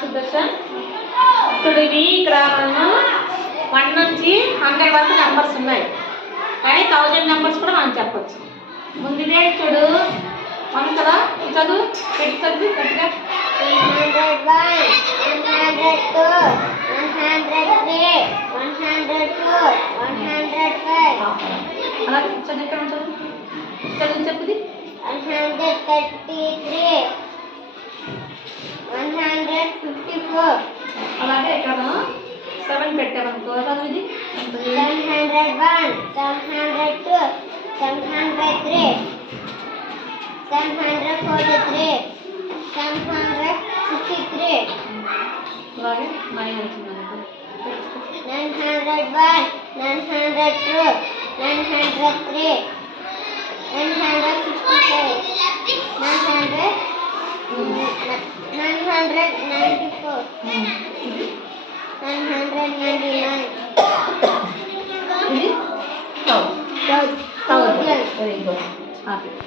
సుదర్శన్ చూడు, ఇవి ఇక్కడ మనం 1 నుంచి 100 వరకు నెంబర్స్ ఉన్నాయి, కానీ 1000 నెంబర్స్ కూడా మనం చెప్పచ్చు. ముందుదే చూడు, మనం కదా చదువు పెట్టి చదువు గట్టిగా. 101, 102, 103, 104, 105. అలా చదువు, ఇక్కడ చదువు చదువు చెప్పుది. 133, 154. అలాగే ఇక్కడ 7 పెట్టామనుకో, చదువు ఇది. 701, 702, 703, 743, 763. అలాగే 9 వచ్చిందనుకో. 901, 902, 903, 965, 994. ఇది 999. ఇది 1000. Very good.